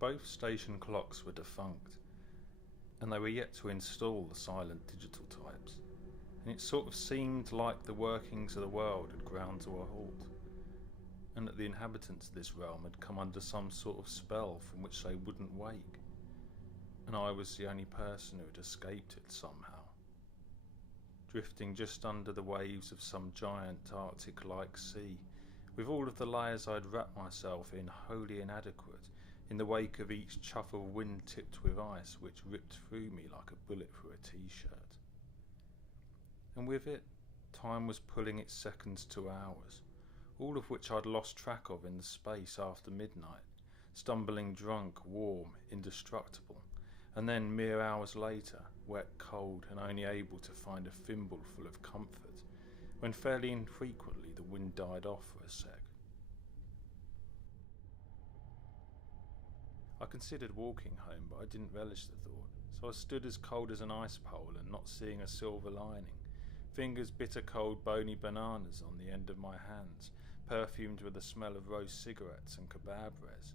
Both station clocks were defunct, and they were yet to install the silent digital types, and it sort of seemed like the workings of the world had ground to a halt, and that the inhabitants of this realm had come under some sort of spell from which they wouldn't wake, and I was the only person who had escaped it somehow, drifting just under the waves of some giant Arctic-like sea, with all of the layers I'd wrapped myself in wholly inadequate in the wake of each chuff of wind tipped with ice which ripped through me like a bullet through a t-shirt. And with it, time was pulling its seconds to hours, all of which I'd lost track of in the space after midnight, stumbling drunk, warm, indestructible, and then mere hours later, wet, cold, and only able to find a thimbleful of comfort, when fairly infrequently the wind died off for a sec. I considered walking home, but I didn't relish the thought, so I stood as cold as an ice pole and not seeing a silver lining, fingers bitter cold bony bananas on the end of my hands, perfumed with the smell of roast cigarettes and kebab res,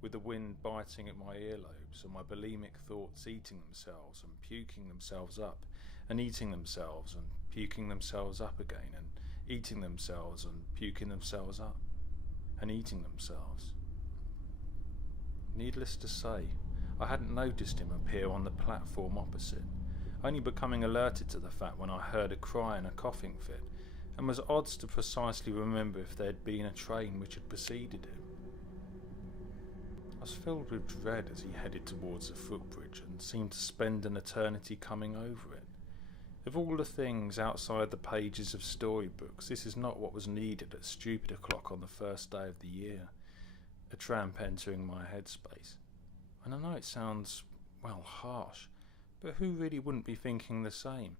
with the wind biting at my earlobes and my bulimic thoughts eating themselves and puking themselves up, and eating themselves and puking themselves up again, and eating themselves and puking themselves up, and eating themselves. Needless to say, I hadn't noticed him appear on the platform opposite, only becoming alerted to the fact when I heard a cry and a coughing fit, and was odds to precisely remember if there had been a train which had preceded him. I was filled with dread as he headed towards the footbridge and seemed to spend an eternity coming over it. Of all the things outside the pages of storybooks, this is not what was needed at stupid o'clock on the first day of the year. A tramp entering my headspace. And I know it sounds, well, harsh, but who really wouldn't be thinking the same,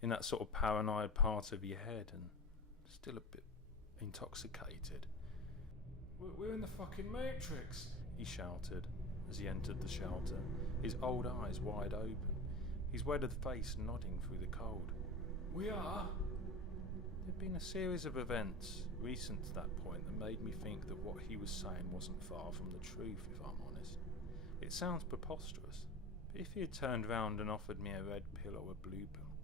in that sort of paranoid part of your head, and still a bit intoxicated? We're in the fucking Matrix, he shouted as he entered the shelter, his old eyes wide open, his weathered face nodding through the cold. We are? There'd been a series of events recent to that point that made me think that what he was saying wasn't far from the truth, if I'm honest. It sounds preposterous, but if he had turned round and offered me a red pill or a blue pill,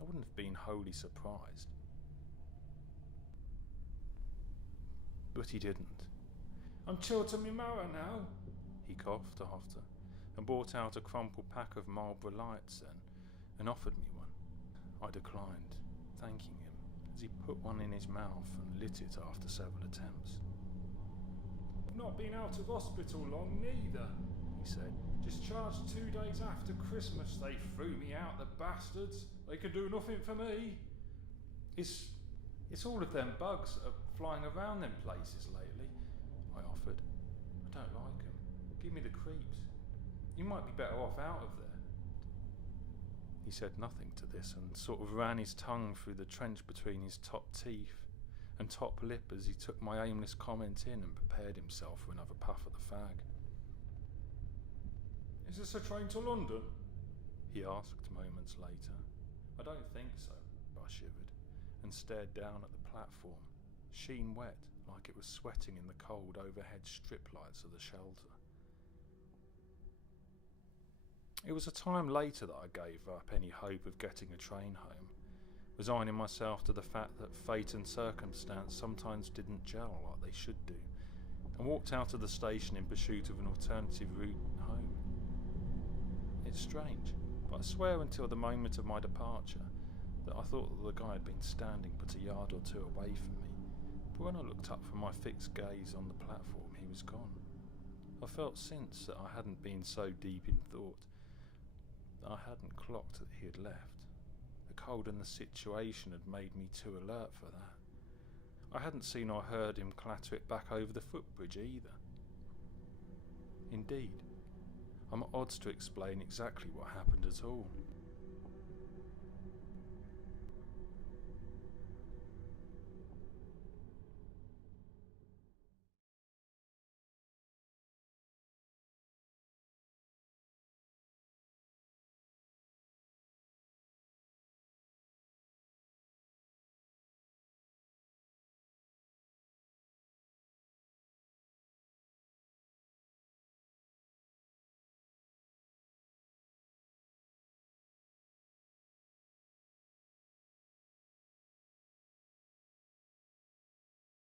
I wouldn't have been wholly surprised. But he didn't. I'm chilled to me marrow now, he coughed after, and brought out a crumpled pack of Marlboro Lights then, and offered me one. I declined, thanking him, as he put one in his mouth and lit it after several attempts. I've not been out of hospital long neither, he said. Discharged 2 days after Christmas. They threw me out, the bastards. They could do nothing for me. It's all of them bugs that are flying around them places lately, I offered. I don't like them. Give me the creeps. You might be better off out of there. He said nothing to this and sort of ran his tongue through the trench between his top teeth and top lip as he took my aimless comment in and prepared himself for another puff of the fag. Is this a train to London? He asked moments later. I don't think so, I shivered, and stared down at the platform, sheen wet like it was sweating in the cold overhead strip lights of the shelter. It was a time later that I gave up any hope of getting a train home, resigning myself to the fact that fate and circumstance sometimes didn't gel like they should do, and walked out of the station in pursuit of an alternative route home. It's strange, but I swear until the moment of my departure that I thought that the guy had been standing but a yard or two away from me, but when I looked up from my fixed gaze on the platform, he was gone. I felt since that I hadn't been so deep in thought, that I hadn't clocked that he had left. The cold and the situation had made me too alert for that. I hadn't seen or heard him clatter it back over the footbridge either. Indeed, I'm at odds to explain exactly what happened at all.